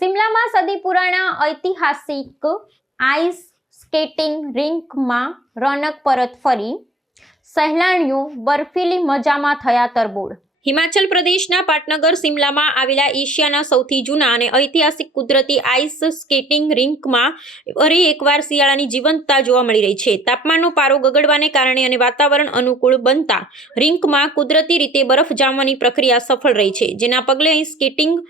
શિમલામાં સદી પુરાણા ઐતિહાસિક ice skating રિંકમાં રોનક પરત ફરી. સહેલાણીઓ બર્ફીલી મજામાં થયા તરબોળ. હિમાચલ પ્રદેશના પાટનગર સિમલામાં આવેલા એશિયાના સૌથી જૂના અને ઐતિહાસિક કુદરતી આઈસ સ્કેટિંગ રિંકમાં ફરી એકવાર શિયાળાની જીવંતતા જોવા મળી રહી છે. તાપમાનનો પારો ગગડવાને કારણે અને વાતાવરણ અનુકૂળ બનતા રિંકમાં કુદરતી રીતે બરફ જામવાની પ્રક્રિયા સફળ રહી છે. જેના પગલે અહીં સ્કેટિંગ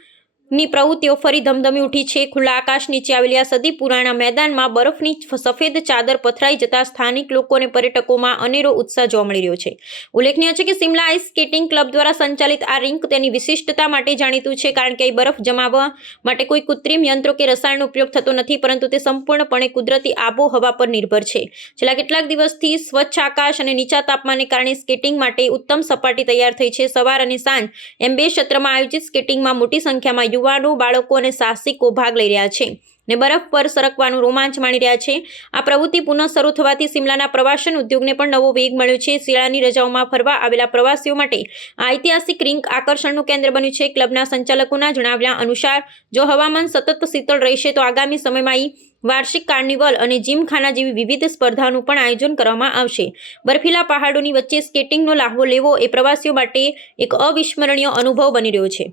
ની પ્રવૃત્તિઓ ફરી ધમધમી ઉઠી છે. ખુલ્લા આકાશ નીચે આવેલી સદી પુરાણા મેદાનમાં બરફની સફેદ ચાદર પથરાઈ જતા સ્થાનિક લોકો અને પર્યટકોમાં અનેરો ઉત્સાહ જોવા મળી રહ્યો છે. ઉલ્લેખનીય છે કે સિમલા આઈસ સ્કેટિંગ ક્લબ દ્વારા સંચાલિત આ રિંક તેની વિશિષ્ટતા માટે જાણીતું છે. કારણ કે બરફ જમાવવા માટે કોઈ કૃત્રિમ યંત્રો કે રસાયણનો ઉપયોગ થતો નથી, પરંતુ તે સંપૂર્ણપણે કુદરતી આબોહવા પર નિર્ભર છે. છેલ્લા કેટલાક દિવસથી સ્વચ્છ આકાશ અને નીચા તાપમાનને કારણે સ્કેટિંગ માટે ઉત્તમ સપાટી તૈયાર થઈ છે. સવાર અને સાંજ એમ બે ક્ષેત્રમાં આયોજિત સ્કેટિંગમાં મોટી સંખ્યામાં યુવાનો, બાળકો અને સાહસિકો ભાગ લઈ રહ્યા છે ને બરફ પર સરકવાનું રોમાંચ માણી રહ્યા છે. આ પ્રવૃત્તિ પુનઃ શરૂ થવાથી સિમલાના પ્રવાસન ઉદ્યોગને પણ નવો વેગ મળ્યો છે. શિયાળાની રજાઓમાં ફરવા આવેલા પ્રવાસીઓ માટે આ ઐતિહાસિક રિંક આકર્ષણનું કેન્દ્ર બન્યું છે. ક્લબના સંચાલકોના જણાવ્યા અનુસાર, જો હવામાન સતત શીતળ રહેશે તો આગામી સમયમાં વાર્ષિક કાર્નિવલ અને જીમખાના જેવી વિવિધ સ્પર્ધાનું પણ આયોજન કરવામાં આવશે. બર્ફીલા પહાડોની વચ્ચે સ્કેટિંગનો લાહવો લેવો એ પ્રવાસીઓ માટે એક અવિસ્મરણીય અનુભવ બની રહ્યો છે.